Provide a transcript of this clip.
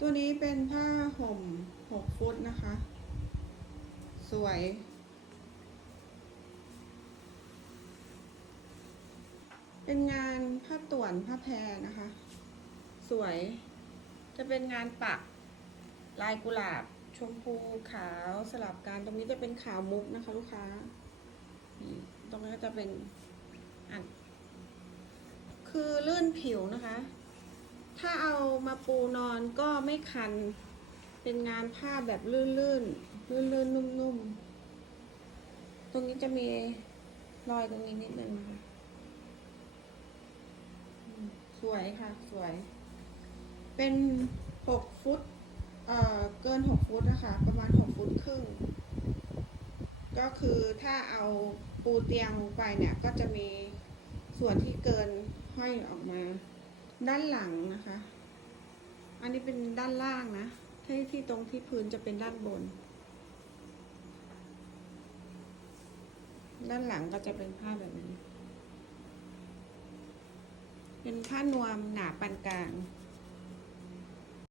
ตัวนี้เป็นผ้าห่มหกฟุตนะคะ สวย เป็นงานผ้าต่วนผ้าแพรนะคะ สวย จะเป็นงานปัก ลายกุหลาบ ชมพูขาวสลับกันตรงนี้จะเป็นขาวมุกนะคะ ลูกค้า ตรงนี้ก็จะเป็นอันคือลื่นผิวนะคะ ถ้าเอามาปูนอนก็ไม่คัน เป็นงานผ้าแบบลื่นลื่นลื่นๆ นุ่มๆ ตรงนี้จะมีรอยตรงนี้นิดนึงนะคะสวยค่ะ สวย เป็นหกฟุต เอ่อ เกินหกฟุตนะคะ ประมาณหกฟุตครึ่ง ก็คือถ้าเอาปูเตียงลงไปเนี่ย ก็จะมีส่วนที่เกินห้อยออกมา ด้านหลังนะคะ อันนี้เป็นด้านล่างนะที่ที่ตรงที่พื้นจะเป็นด้านบน ด้านหลังก็จะเป็นผ้าแบบนี้ เป็นผ้านวมหนาปานกลาง